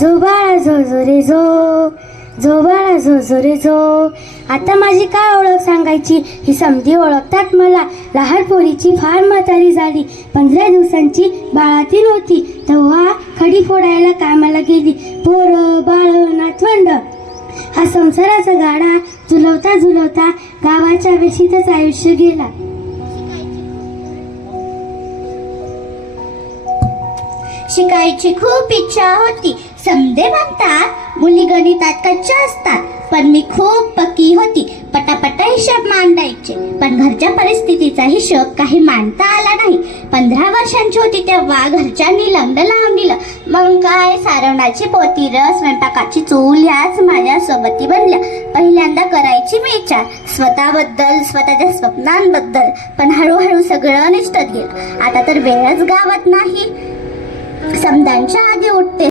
जो बाळा जो जो रे जो, जो बाळा जो जो रे जो. आता माझी काय ओळख सांगायची, ही समधी ओळखतात मला. लहान पोरीची फार म्हातारी झाली, 15 दिवसांची बाळातीन होती, तेव्हा खडी फोडायला कामाला गेली. पोरं बाळ नातवंड, हा संसाराचा गाडा झुलवता झुलवता गावाच्या वेशीतच आयुष्य गेला. शिकायची खूप इच्छा होती. समजे म्हणतात मुली गणितात कच्च्या असतात, पण मी खूप पक्की होती. पटापटा हिशोब मांडायचे, पण घरच्या परिस्थितीचा हिशोब काही मांडता आला नाही. 15 वर्षांची होती तेव्हा घरच्यांनी लग्न लावून दिलं. मग काय, सारवणाची पोती, स्वयंपाकाची चूल ह्याच माझ्या सोबती बनल्या. पहिल्यांदा करायची मी विचार स्वतःबद्दल, स्वतःच्या स्वप्नांबद्दल, पण हळूहळू सगळं निष्ठत गेलं. आता तर वेळच गावात नाही. समजांच्या आधी उठते,